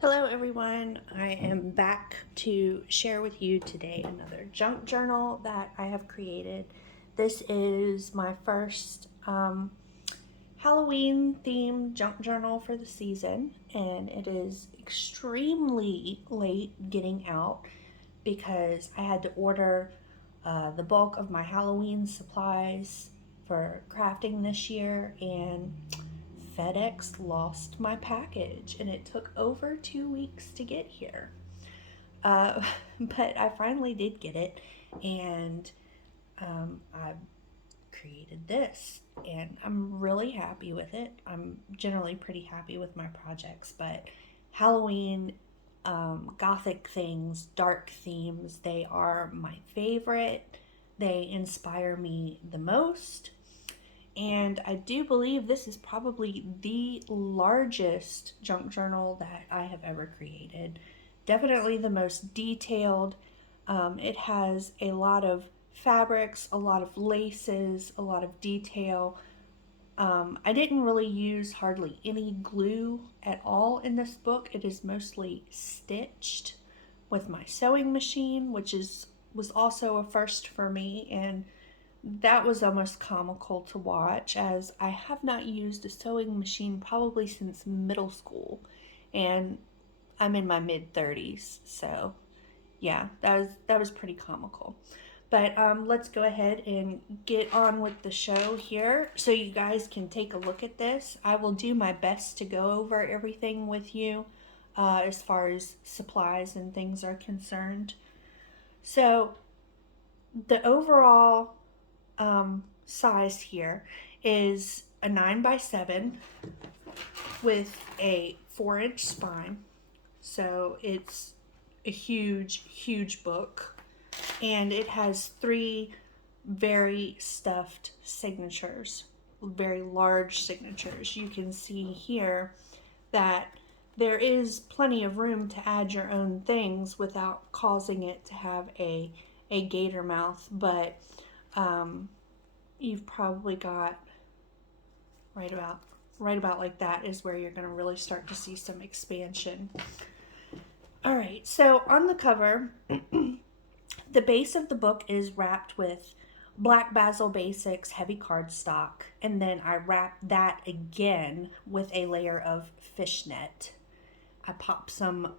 Hello everyone, I am back to share with you today another junk journal that I have created. This is my first Halloween themed junk journal for the season, and it is extremely late getting out because I had to order the bulk of my Halloween supplies for crafting this year, and FedEx lost my package and it took over 2 weeks to get here. Uh, but I finally did get it, and I created this, and I'm really happy with it. I'm generally pretty happy with my projects, but Halloween, Gothic things, dark themes, they are my favorite. They inspire me the most, and I do believe this is probably the largest junk journal that I have ever created. Definitely the most detailed. It has a lot of fabrics, a lot of laces, a lot of detail. I didn't really use hardly any glue at all in this book. It is mostly stitched with my sewing machine, which was also a first for me, and that was almost comical to watch, as I have not used a sewing machine probably since middle school, and I'm in my mid 30s, so yeah, that was pretty comical. But let's go ahead and get on with the show here so you guys can take a look at this. I will do my best to go over everything with you as far as supplies and things are concerned. So the overall size here is a 9 by 7 with a 4-inch spine. So it's a huge, huge book. And it has 3 very stuffed signatures, very large signatures. You can see here that there is plenty of room to add your own things without causing it to have a gator mouth, but you've probably got right about like that is where you're going to really start to see some expansion. All right, so on the cover, the base of the book is wrapped with Black Basil Basics heavy cardstock, and then I wrap that again with a layer of fishnet. I pop some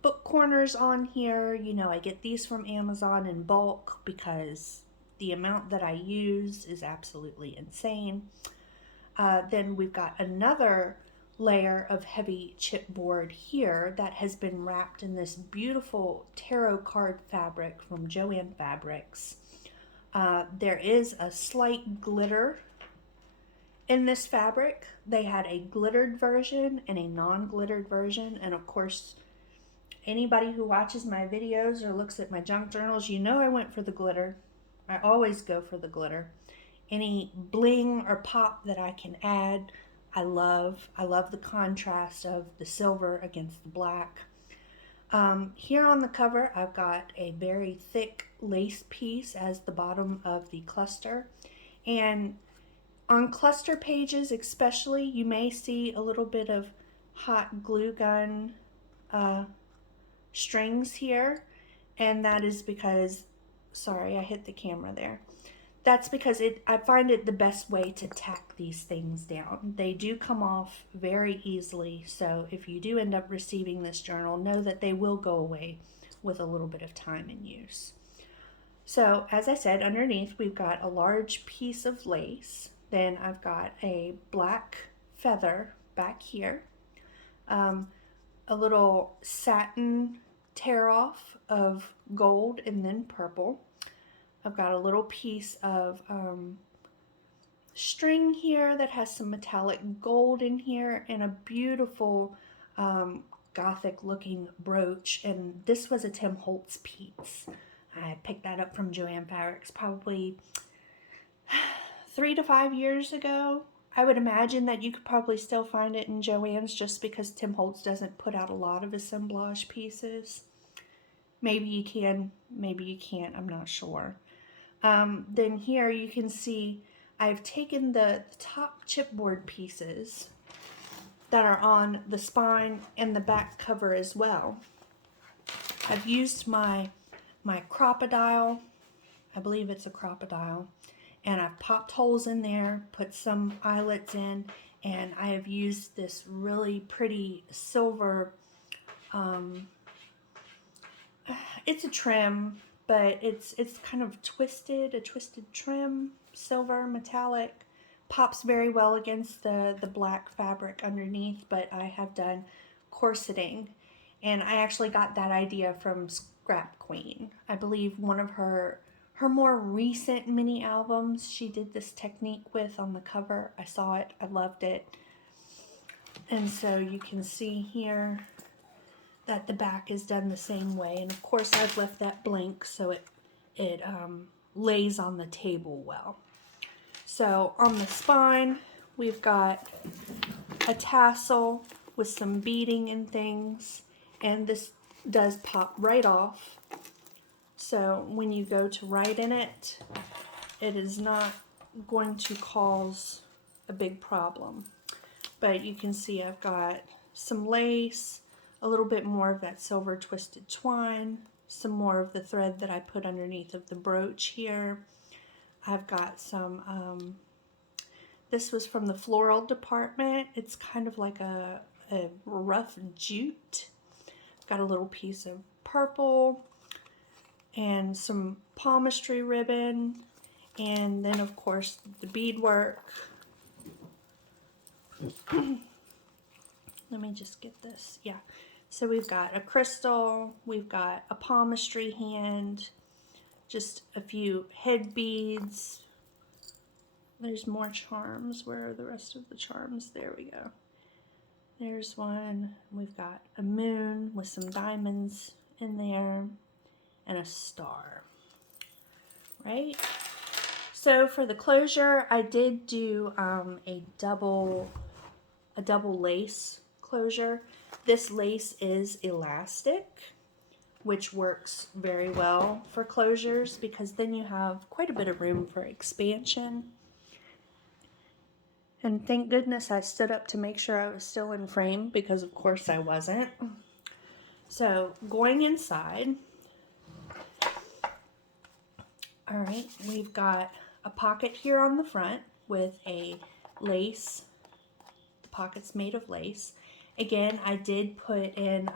book corners on here. You know, I get these from Amazon in bulk because the amount that I use is absolutely insane. Then we've got another layer of heavy chipboard here that has been wrapped in this beautiful tarot card fabric from Joann Fabrics. There is a slight glitter in this fabric. They had a glittered version and a non-glittered version, and of course, anybody who watches my videos or looks at my junk journals, you know I went for the glitter. I always go for the glitter. Any bling or pop that I can add, I love. I love the contrast of the silver against the black. Here on the cover, I've got a very thick lace piece as the bottom of the cluster. And on cluster pages especially, you may see a little bit of hot glue gun strings here. And that is because, sorry, I hit the camera there. That's because I find it the best way to tack these things down. They do come off very easily, so if you do end up receiving this journal, know that they will go away with a little bit of time and use. So as I said, underneath we've got a large piece of lace. Then I've got a black feather back here, a little satin tear off of gold and then purple. I've got a little piece of string here that has some metallic gold in here, and a beautiful Gothic looking brooch, and this was a Tim Holtz piece. I picked that up from Joann Fabrics probably 3 to 5 years ago. I would imagine that you could probably still find it in Joann's just because Tim Holtz doesn't put out a lot of assemblage pieces. Maybe you can, maybe you can't, I'm not sure. Then here you can see I've taken the top chipboard pieces that are on the spine and the back cover as well. I've used my crocodile, I believe it's a crocodile, and I've popped holes in there, put some eyelets in, and I have used this really pretty silver, it's a trim, but it's kind of twisted, a twisted trim, silver, metallic. Pops very well against the black fabric underneath, but I have done corseting. And I actually got that idea from Scrap Queen. I believe one of her more recent mini albums she did this technique with on the cover. I saw it, I loved it. And so you can see here that the back is done the same way. And of course I've left that blank so it lays on the table well. So on the spine, we've got a tassel with some beading and things, and this does pop right off. So when you go to write in it, it is not going to cause a big problem. But you can see I've got some lace, a little bit more of that silver twisted twine, some more of the thread that I put underneath of the brooch here. I've got some, this was from the floral department. It's kind of like a rough jute. Got a little piece of purple and some palmistry ribbon, and then of course the beadwork. Let me just get this. Yeah. So we've got a crystal, we've got a palmistry hand, just a few head beads. There's more charms. Where are the rest of the charms? There we go. There's one. We've got a moon with some diamonds in there and a star. Right? So for the closure, I did do a double lace closure. This lace is elastic, which works very well for closures because then you have quite a bit of room for expansion. And thank goodness I stood up to make sure I was still in frame, because of course I wasn't. So going inside, all right, we've got a pocket here on the front with a lace. The pocket's made of lace. Again, I did put in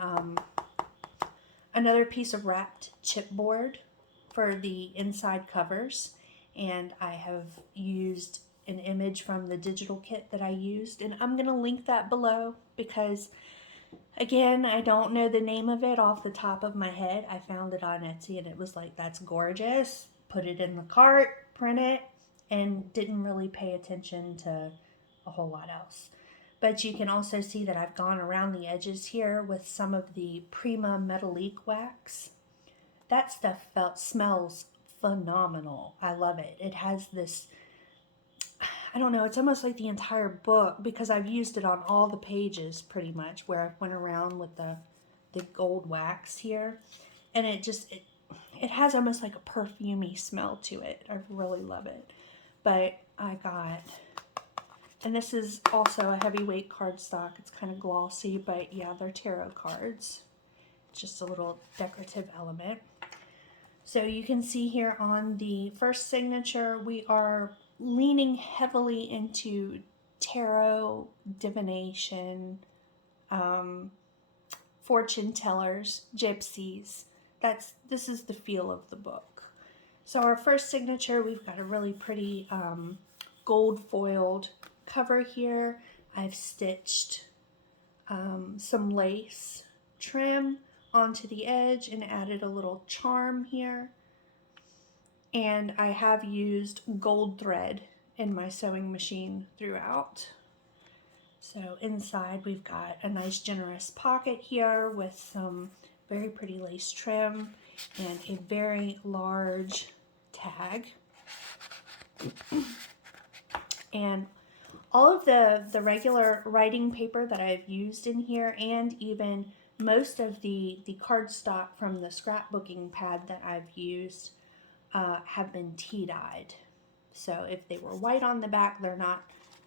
another piece of wrapped chipboard for the inside covers, and I have used an image from the digital kit that I used, and I'm going to link that below because, again, I don't know the name of it off the top of my head. I found it on Etsy and it was like, that's gorgeous. Put it in the cart, print it, and didn't really pay attention to a whole lot else. But you can also see that I've gone around the edges here with some of the Prima Metallique wax. That stuff smells phenomenal. I love it. It has this, I don't know, it's almost like the entire book, because I've used it on all the pages pretty much where I went around with the gold wax here. And it just, it has almost like a perfumey smell to it. I really love it. But I got, and this is also a heavyweight cardstock. It's kind of glossy, but yeah, they're tarot cards. It's just a little decorative element. So you can see here on the first signature, we are leaning heavily into tarot, divination, fortune tellers, gypsies. This is the feel of the book. So our first signature, we've got a really pretty gold foiled cover here. I've stitched some lace trim onto the edge and added a little charm here. And I have used gold thread in my sewing machine throughout. So inside we've got a nice generous pocket here with some very pretty lace trim and a very large tag. And all of the regular writing paper that I've used in here, and even most of the cardstock from the scrapbooking pad that I've used, have been tea dyed. So if they were white on the back, they're not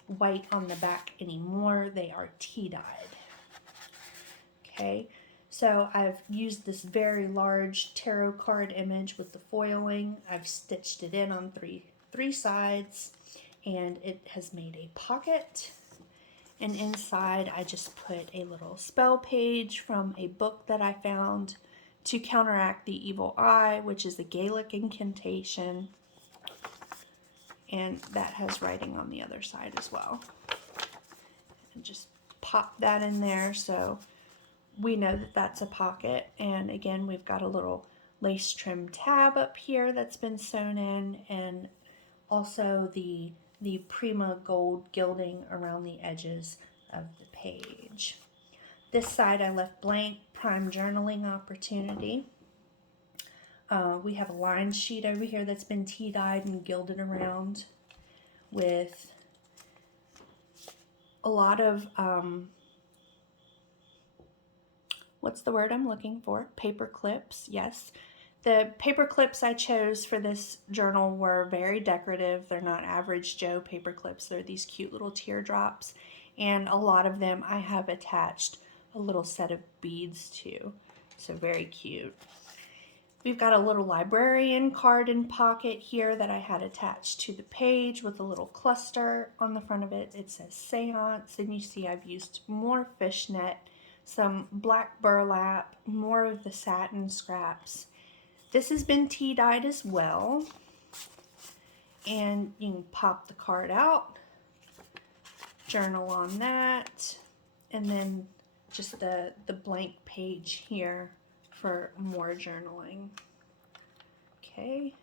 white on the back anymore. They are tea dyed. Okay, so I've used this very large tarot card image with the foiling. I've stitched it in on three sides, and it has made a pocket. And inside I just put a little spell page from a book that I found to counteract the evil eye, which is a Gaelic incantation. And that has writing on the other side as well. And just pop that in there so we know that that's a pocket. And again, we've got a little lace trim tab up here that's been sewn in, and also the Prima gold gilding around the edges of the page. This side I left blank, prime journaling opportunity. We have a line sheet over here that's been tea dyed and gilded around with a lot of, what's the word I'm looking for? Paper clips, yes. The paper clips I chose for this journal were very decorative. They're not average Joe paper clips. They're these cute little teardrops. And a lot of them I have attached a little set of beads to. So very cute. We've got a little librarian card and pocket here that I had attached to the page with a little cluster on the front of it. It says Seance, and you see I've used more fishnet, some black burlap, more of the satin scraps. This has been tea dyed as well, and you can pop the card out, journal on that, and then just the blank page here for more journaling. Okay,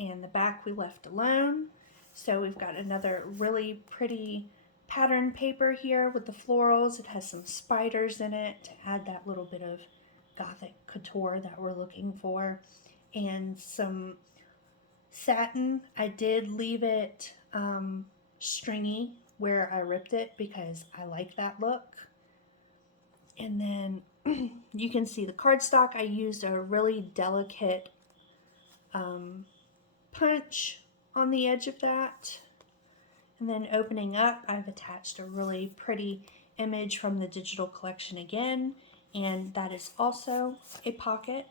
and the back we left alone. So we've got another really pretty pattern paper here with the florals. It has some spiders in it to add that little bit of Gothic couture that we're looking for, and some satin. I did leave it stringy where I ripped it because I like that look. And then you can see the cardstock. I used a really delicate punch on the edge of that. And then opening up, I've attached a really pretty image from the digital collection again, and that is also a pocket.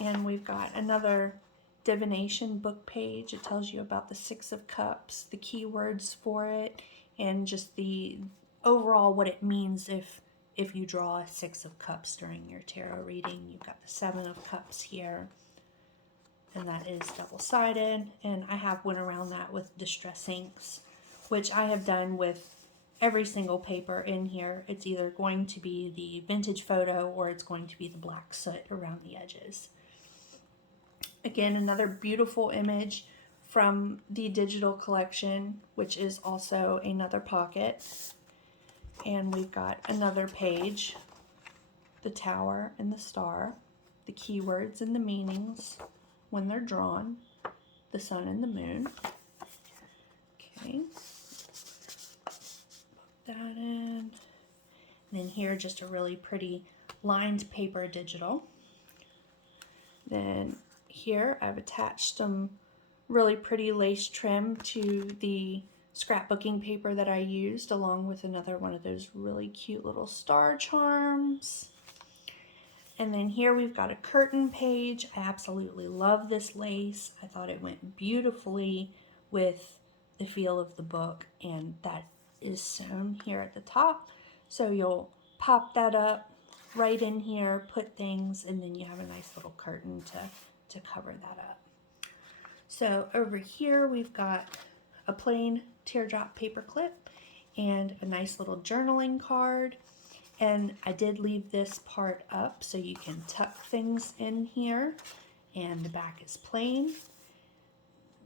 And we've got another divination book page. It tells you about the Six of Cups, the keywords for it, and just the overall what it means if you draw a Six of Cups during your tarot reading. You've got the Seven of Cups here, and that is double-sided, and I have went around that with distress inks, which I have done with every single paper in here. It's either going to be the vintage photo or it's going to be the black soot around the edges. Again, another beautiful image from the digital collection, which is also another pocket. And we've got another page, the tower and the star, the keywords and the meanings when they're drawn, the sun and the moon. Okay, put that in. And then here, just a really pretty lined paper digital. Then here I've attached some really pretty lace trim to the scrapbooking paper that I used, along with another one of those really cute little star charms. And then here we've got a curtain page. I absolutely love this lace. I thought it went beautifully with the feel of the book, and that is sewn here at the top. So you'll pop that up right in here, put things, and then you have a nice little curtain to cover that up. So over here we've got a plain teardrop paper clip and a nice little journaling card. And I did leave this part up so you can tuck things in here, and the back is plain.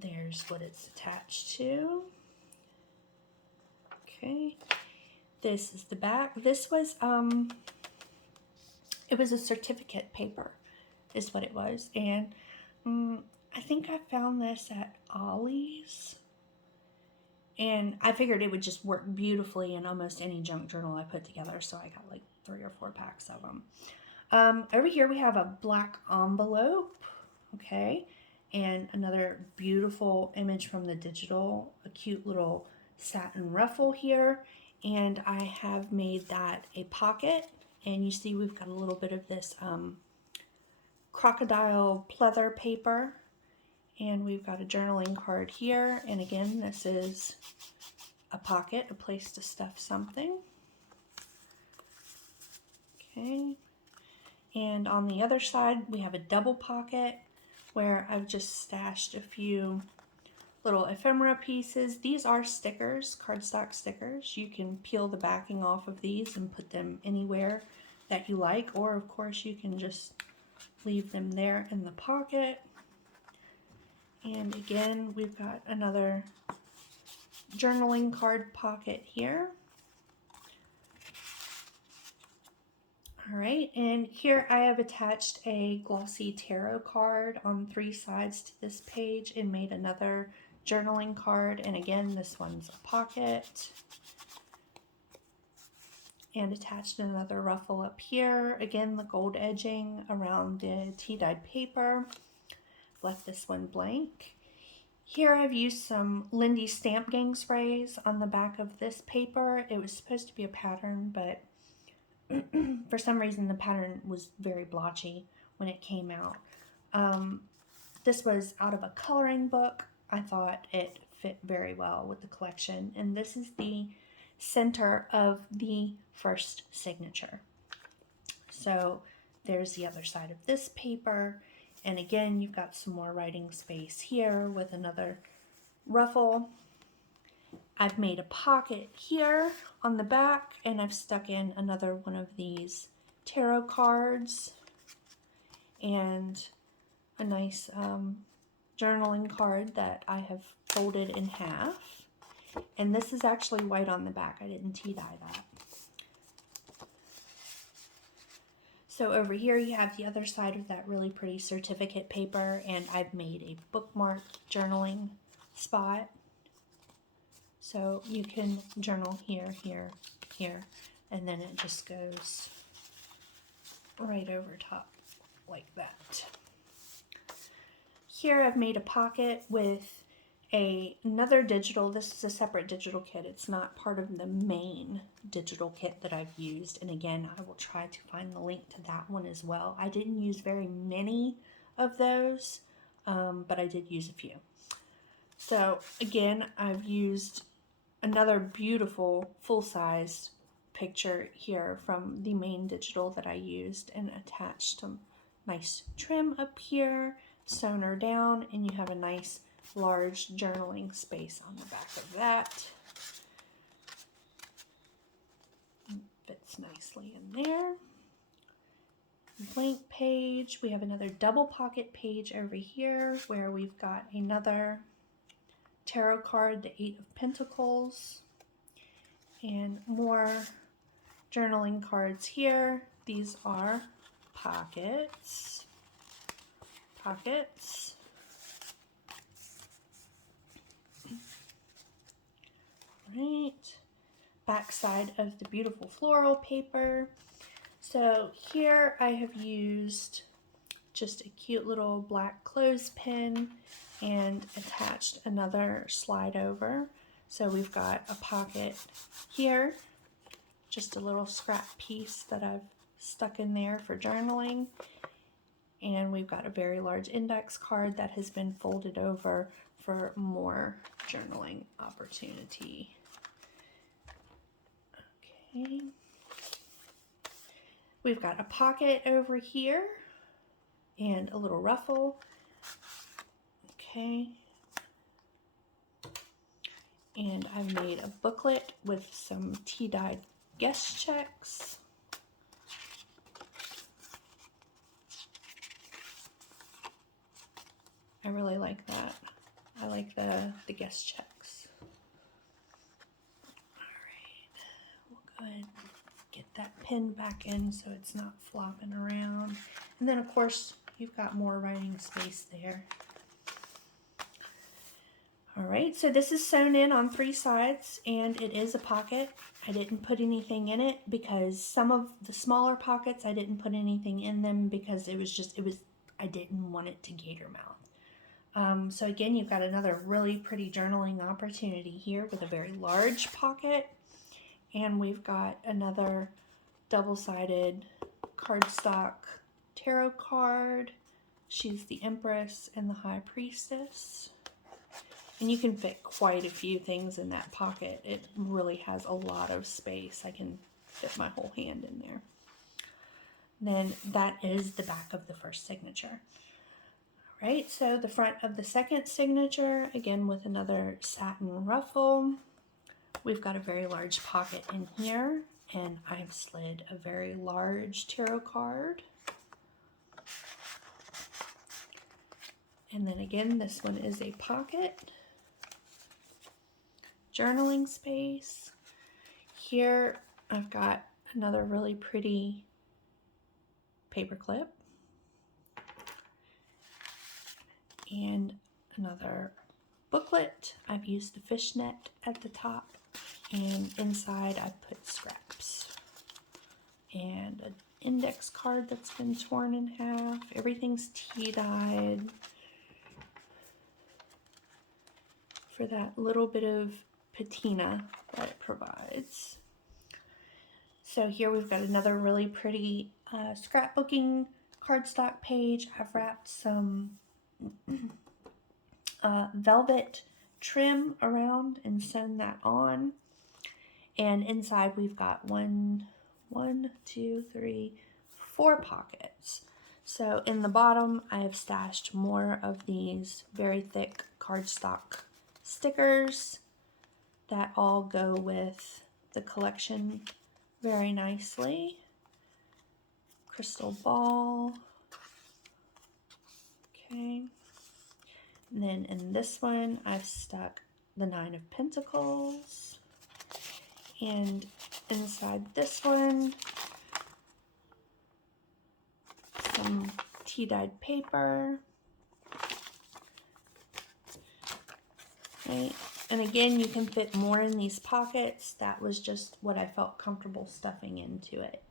There's what it's attached to. Okay, this is the back. This was it was a certificate paper is what it was, and I think I found this at Ollie's, and I figured it would just work beautifully in almost any junk journal I put together, so I got like 3 or 4 packs of them. Over here we have a black envelope, okay, and another beautiful image from the digital, a cute little satin ruffle here. And I have made that a pocket, and you see we've got a little bit of this crocodile pleather paper, and we've got a journaling card here. And again, this is a pocket, a place to stuff something. Okay, and on the other side we have a double pocket where I've just stashed a few little ephemera pieces. These are stickers, cardstock stickers. You can peel the backing off of these and put them anywhere that you like, or of course you can just leave them there in the pocket. And again, we've got another journaling card pocket here. All right, and here I have attached a glossy tarot card on 3 sides to this page and made another journaling card. And again, this one's a pocket. And attached another ruffle up here. Again, the gold edging around the tea-dyed paper. Left this one blank. Here I've used some Lindy Stamp Gang sprays on the back of this paper. It was supposed to be a pattern, but for some reason the pattern was very blotchy when it came out. This was out of a coloring book. I thought it fit very well with the collection, and this is the center of the first signature. So there's the other side of this paper, and again you've got some more writing space here with another ruffle. I've made a pocket here on the back, and I've stuck in another one of these tarot cards and a nice journaling card that I have folded in half. And this is actually white on the back. I didn't tea dye that. So over here you have the other side of that really pretty certificate paper, and I've made a bookmark journaling spot. So you can journal here, here, here, and then it just goes right over top like that. Here I've made a pocket with another digital. This is a separate digital kit. It's not part of the main digital kit that I've used. And again, I will try to find the link to that one as well. I didn't use very many of those, but I did use a few. So again, I've used another beautiful full-size picture here from the main digital that I used and attached some nice trim up here, sewn her down, and you have a nice large journaling space on the back of that. Fits nicely in there. Blank page. We have another double pocket page over here where we've got another tarot card, the 8 of Pentacles, and more journaling cards here. These are pockets. Right, back side of the beautiful floral paper. So here I have used just a cute little black clothespin and attached another slide over. So we've got a pocket here, just a little scrap piece that I've stuck in there for journaling. And we've got a very large index card that has been folded over for more journaling opportunity. Okay. We've got a pocket over here and a little ruffle. Okay. And I've made a booklet with some tea-dyed guest checks. I really like that. I like the guest checks. Alright, we'll go ahead and get that pin back in so it's not flopping around. And then of course you've got more writing space there. Alright, so this is sewn in on 3 sides and it is a pocket. I didn't put anything in it because some of the smaller pockets I didn't put anything in them because I didn't want it to gator mouth. So again, you've got another really pretty journaling opportunity here with a very large pocket. And we've got another double-sided cardstock tarot card. She's the Empress and the High Priestess. And you can fit quite a few things in that pocket. It really has a lot of space. I can fit my whole hand in there. Then that is the back of the first signature. All right, so the front of the second signature, again with another satin ruffle. We've got a very large pocket in here, and I've slid a very large tarot card. And then again, this one is a pocket. Journaling space. Here I've got another really pretty paper clip. And another booklet. I've used the fishnet at the top, and inside I put scraps. And an index card that's been torn in half. Everything's tea-dyed for that little bit of patina that it provides. So here we've got another really pretty scrapbooking cardstock page. I've wrapped some velvet trim around and sewn that on. And inside we've got four pockets. So in the bottom I've stashed more of these very thick cardstock stickers that all go with the collection very nicely. Crystal ball. Okay. And then in this one I've stuck the 9 of Pentacles. And inside this one, some tea-dyed paper. Right. And again, you can fit more in these pockets. That was just what I felt comfortable stuffing into it.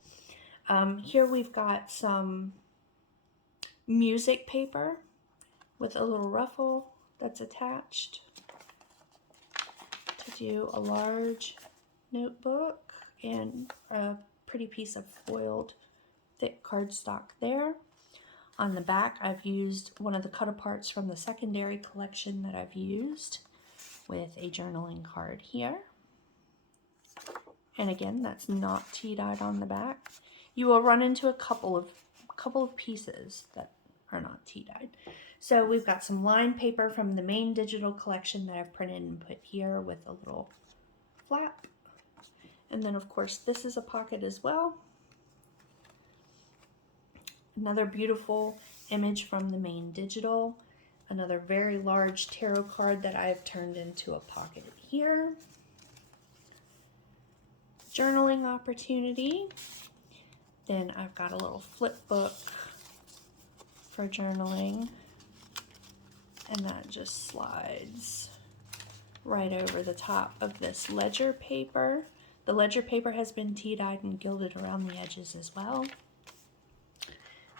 Here we've got some music paper with a little ruffle that's attached to do a large notebook, and a pretty piece of foiled thick cardstock there. On the back, I've used one of the cut-aparts from the secondary collection that I've used with a journaling card here. And again, that's not tea-dyed on the back. You will run into a couple of pieces that are not tea-dyed. So we've got some line paper from the main digital collection that I've printed and put here with a little flap. And then of course this is a pocket as well. Another beautiful image from the main digital. Another very large tarot card that I've turned into a pocket here. Journaling opportunity. Then I've got a little flip book for journaling, and that just slides right over the top of this ledger paper. The ledger paper has been tea-dyed and gilded around the edges as well.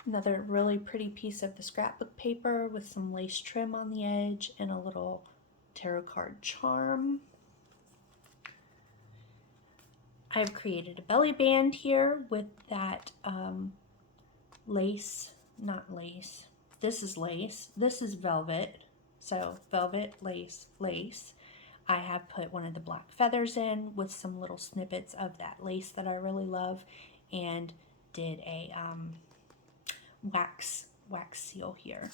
Another really pretty piece of the scrapbook paper with some lace trim on the edge and a little tarot card charm. I've created a belly band here with that lace, not lace. This is lace. This is velvet. So velvet, lace, lace. I have put one of the black feathers in with some little snippets of that lace that I really love, and did a wax seal here.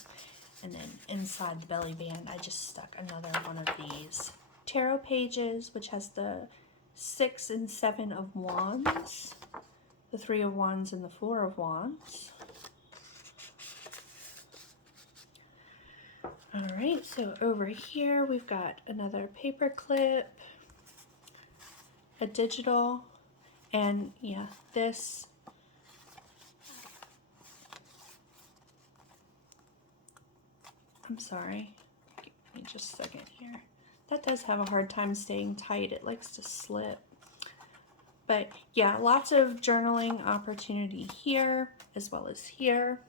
And then inside the belly band, I just stuck another one of these tarot pages, which has the 6 and 7 of Wands, the 3 of Wands, and the 4 of Wands. All right, so over here we've got another paper clip, a digital, and yeah, this I'm sorry, give me just a second here. That does have a hard time staying tight. It likes to slip. But yeah, lots of journaling opportunity here as well as here.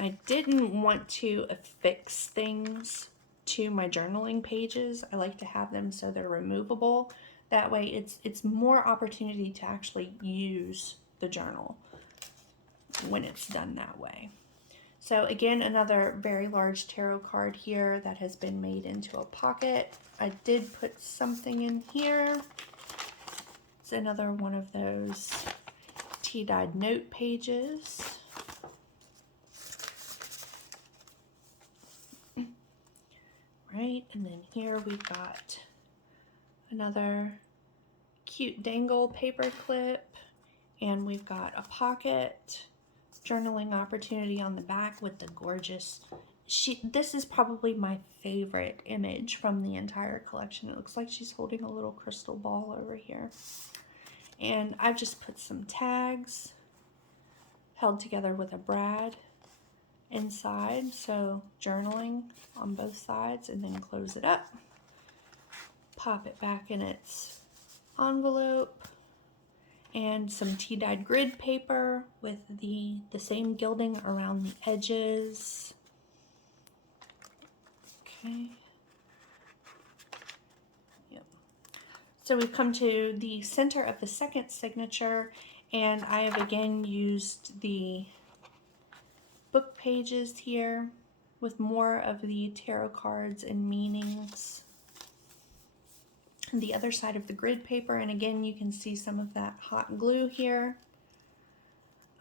I didn't want to affix things to my journaling pages. I like to have them so they're removable. That way it's more opportunity to actually use the journal when it's done that way. So again, another very large tarot card here that has been made into a pocket. I did put something in here. It's another one of those tea-dyed note pages. Right, and then here we've got another cute dangle paper clip, and we've got a pocket journaling opportunity on the back with the gorgeous this is probably my favorite image from the entire collection. It looks like she's holding a little crystal ball over here. And I've just put some tags held together with a brad inside, so journaling on both sides, and then close it up, pop it back in its envelope, and some tea-dyed grid paper with the same gilding around the edges. Okay. Yep. So we've come to the center of the second signature, and I have again used the book pages here with more of the tarot cards and meanings. And the other side of the grid paper, and again you can see some of that hot glue here.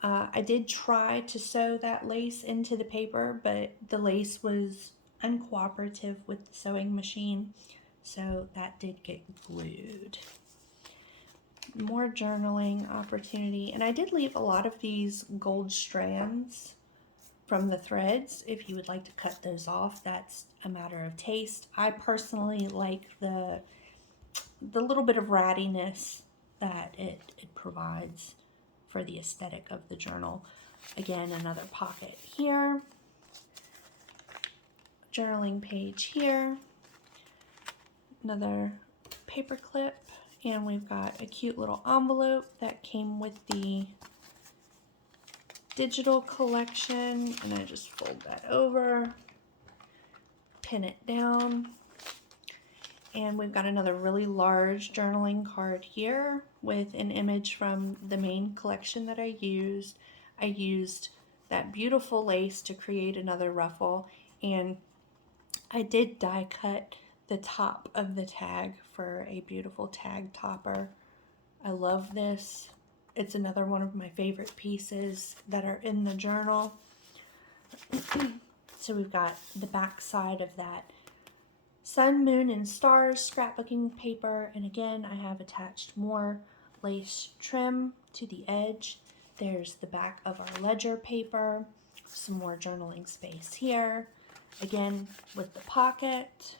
I did try to sew that lace into the paper, but the lace was uncooperative with the sewing machine, so that did get glued. More journaling opportunity, and I did leave a lot of these gold strands from the threads. If you would like to cut those off, that's a matter of taste. I personally like the little bit of rattiness that it provides for the aesthetic of the journal. Again, another pocket here, journaling page here, another paper clip, and we've got a cute little envelope that came with the digital collection, and I just fold that over, pin it down, and we've got another really large journaling card here with an image from the main collection that I used. I used that beautiful lace to create another ruffle, and I did die cut the top of the tag for a beautiful tag topper. I love this. It's another one of my favorite pieces that are in the journal. So we've got the back side of that sun, moon, and stars scrapbooking paper, and again I have attached more lace trim to the edge. There's the back of our ledger paper, some more journaling space here, again with the pocket.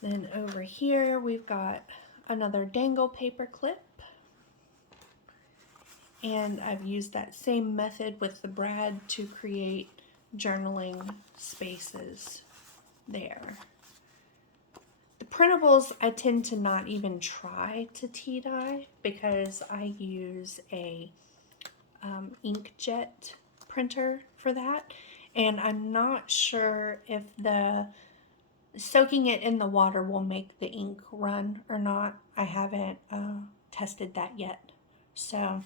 Then over here we've got another dangle paper clip, and I've used that same method with the brad to create journaling spaces there. The printables I tend to not even try to tea dye because I use a inkjet printer for that, and I'm not sure if the soaking it in the water will make the ink run or not. I haven't tested that yet, so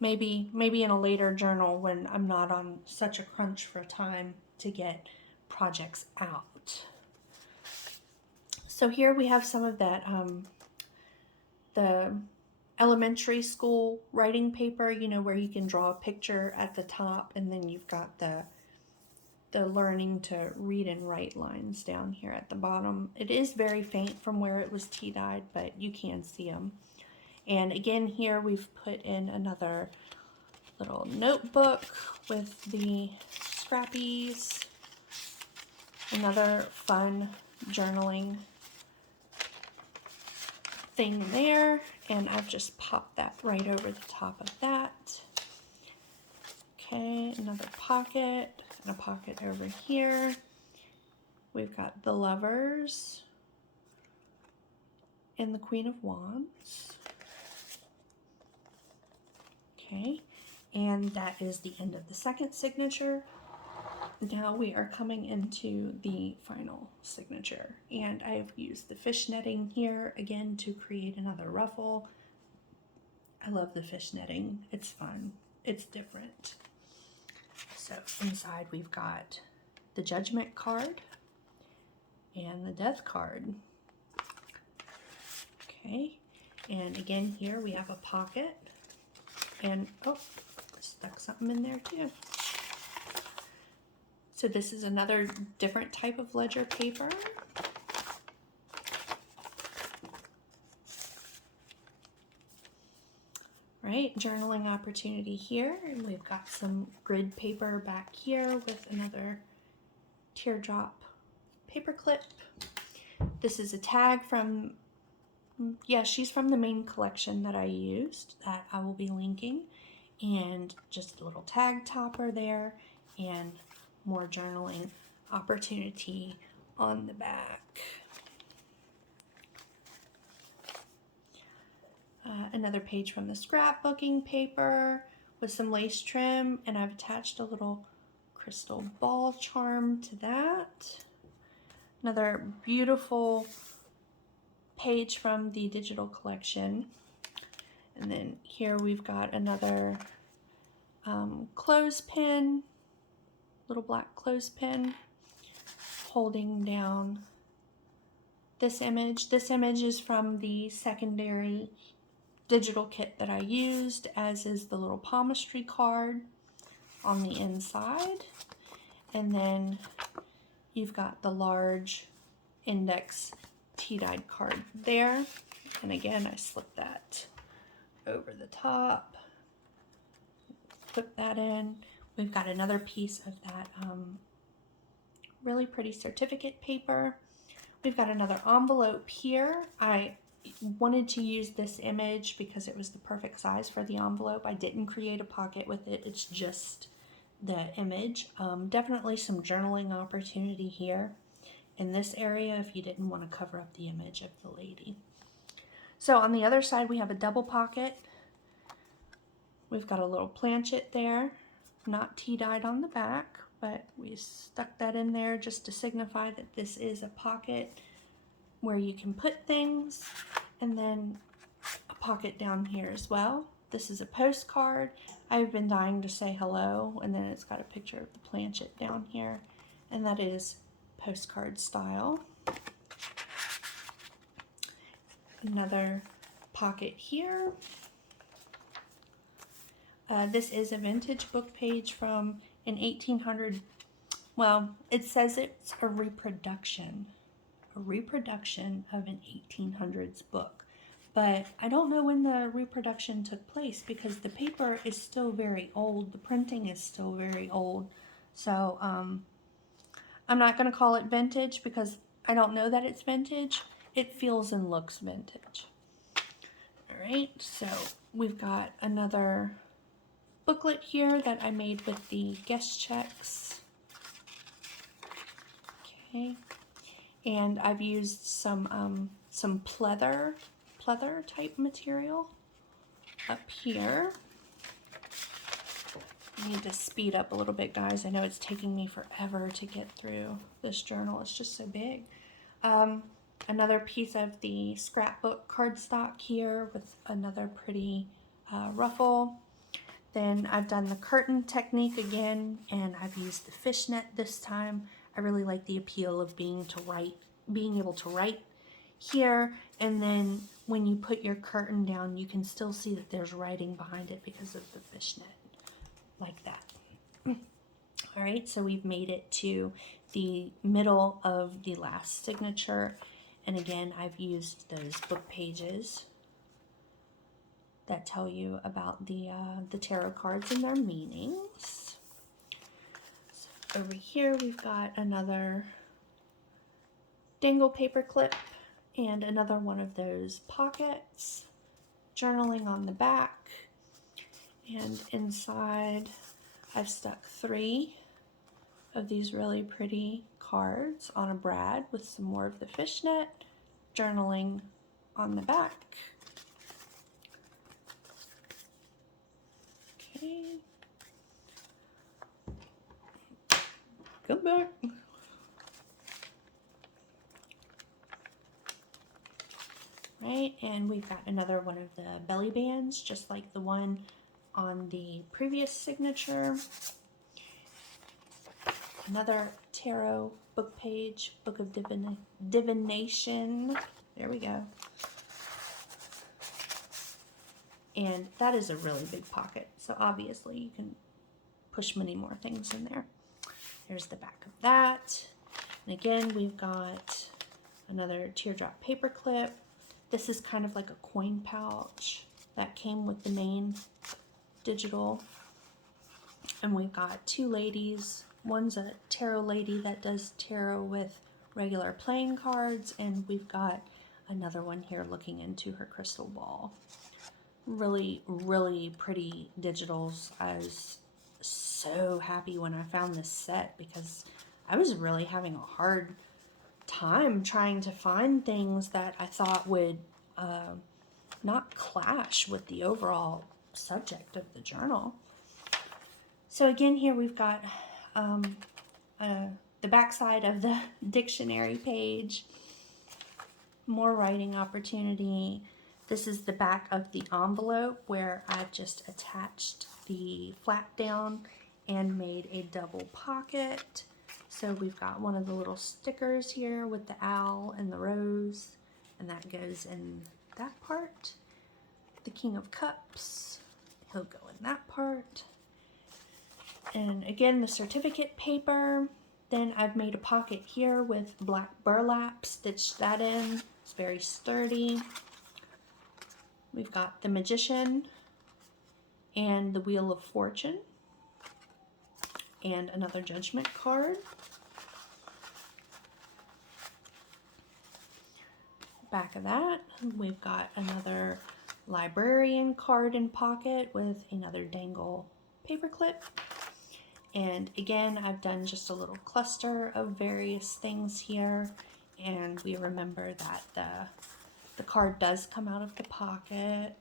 maybe in a later journal when I'm not on such a crunch for time to get projects out. So here we have some of that the elementary school writing paper, you know, where you can draw a picture at the top, and then you've got the learning to read and write lines down here at the bottom. It is very faint from where it was tea dyed, but you can see them. And again, here we've put in another little notebook with the scrappies, another fun journaling thing there, and I've just popped that right over the top of that. Okay, another pocket, and a pocket over here. We've got the Lovers and the Queen of Wands. Okay, and that is the end of the second signature. now we are coming into the final signature, and I've used the fish netting here again to create another ruffle. I love the fish netting. It's fun. It's different. So inside we've got the Judgment card and the Death card. Okay, and again here we have a pocket, and oh, stuck something in there too. So this is another different type of ledger paper. Right, journaling opportunity here, and we've got some grid paper back here with another teardrop paper clip. This is a tag from, yeah, she's from the main collection that I used that I will be linking, and just a little tag topper there, and more journaling opportunity on the back. Another page from the scrapbooking paper with some lace trim, and I've attached a little crystal ball charm to that. Another beautiful page from the digital collection. And then here we've got another clothespin, little black clothespin holding down this image. This image is from the secondary digital kit that I used, as is the little palmistry card on the inside. And then you've got the large index tea-dyed card there. And again, I slipped that over the top, put that in. We've got another piece of that really pretty certificate paper. We've got another envelope here. I wanted to use this image because it was the perfect size for the envelope. I didn't create a pocket with it. It's just the image. Definitely some journaling opportunity here in this area if you didn't want to cover up the image of the lady. So on the other side we have a double pocket. We've got a little planchet there, not tea-dyed on the back, but we stuck that in there just to signify that this is a pocket where you can put things, and then a pocket down here as well. This is a postcard. I've been dying to say hello, and then it's got a picture of the planchet down here, and that is postcard style. Another pocket here. This is a vintage book page from an 1800, well, it says it's a reproduction of an 1800s book, but I don't know when the reproduction took place because the paper is still very old, the printing is still very old, so I'm not going to call it vintage because I don't know that it's vintage. It feels and looks vintage. Alright, so we've got another booklet here that I made with the guest checks. Okay. And I've used some pleather type material up here. I need to speed up a little bit, guys. I know it's taking me forever to get through this journal. It's just so big. Another piece of the scrapbook cardstock here with another pretty ruffle. Then I've done the curtain technique again, and I've used the fishnet this time. I really like the appeal of being able to write here, and then when you put your curtain down, you can still see that there's writing behind it because of the fishnet, like that. All right, so we've made it to the middle of the last signature, and again, I've used those book pages that tell you about the tarot cards and their meanings. So over here we've got another dangle paper clip and another one of those pockets, journaling on the back, and inside I've stuck 3 of these really pretty cards on a brad with some more of the fishnet, journaling on the back. Okay. Come back. Right, and we've got another one of the belly bands, just like the one on the previous signature. Another tarot book page, Book of Divination. There we go. And that is a really big pocket, so obviously you can push many more things in there. There's the back of that. And again, we've got another teardrop paper clip. This is kind of like a coin pouch that came with the main digital. And we've got two ladies. One's a tarot lady that does tarot with regular playing cards, and we've got another one here looking into her crystal ball. Really, really pretty digitals. I was so happy when I found this set because I was really having a hard time trying to find things that I thought would not clash with the overall subject of the journal. So again, here we've got the backside of the dictionary page, more writing opportunity. This is the back of the envelope where I've just attached the flap down and made a double pocket. So we've got one of the little stickers here with the owl and the rose, and that goes in that part. The King of Cups, he'll go in that part. And again, the certificate paper. Then I've made a pocket here with black burlap, stitched that in. It's very sturdy. We've got the Magician and the Wheel of Fortune and another Judgment card. Back of that, we've got another librarian card and pocket with another dangle paper clip. And again, I've done just a little cluster of various things here, and we remember that the card does come out of the pocket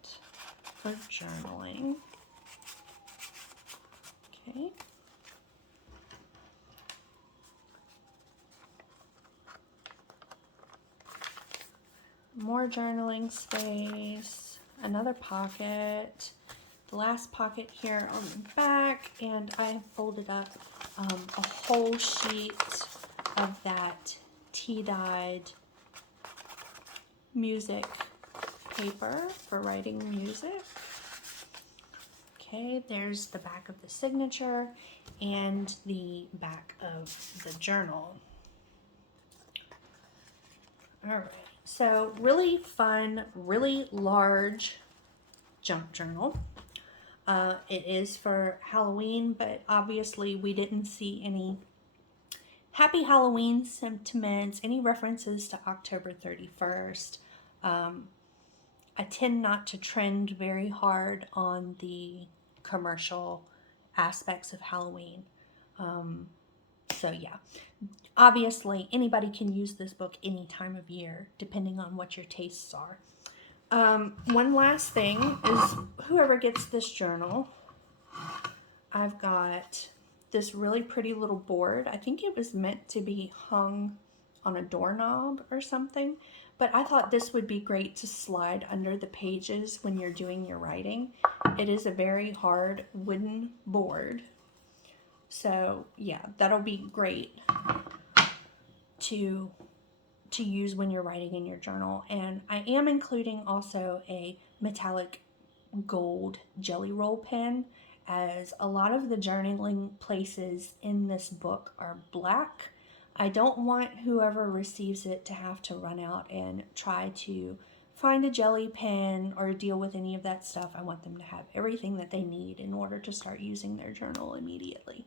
for journaling. Okay. More journaling space, another pocket, the last pocket here on the back, and I have folded up a whole sheet of that tea-dyed music paper for writing music. Okay, there's the back of the signature and the back of the journal. All right, so really fun, really large junk journal. It is for Halloween, but obviously we didn't see any Happy Halloween sentiments, any references to October 31st. I tend not to trend very hard on the commercial aspects of Halloween. So yeah, obviously anybody can use this book any time of year, depending on what your tastes are. One last thing is whoever gets this journal, I've got this really pretty little board. I think it was meant to be hung on a doorknob or something, but I thought this would be great to slide under the pages when you're doing your writing. It is a very hard wooden board. So yeah, that'll be great to use when you're writing in your journal. And I am including also a metallic gold jelly roll pen, as a lot of the journaling places in this book are black. I don't want whoever receives it to have to run out and try to find a jelly pen or deal with any of that stuff. I want them to have everything that they need in order to start using their journal immediately.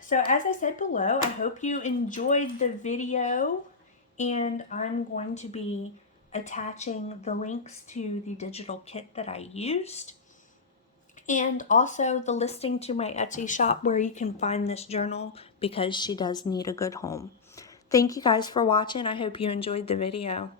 So as I said below, I hope you enjoyed the video, and I'm going to be attaching the links to the digital kit that I used, and also the listing to my Etsy shop where you can find this journal, because she does need a good home. Thank you guys for watching. I hope you enjoyed the video.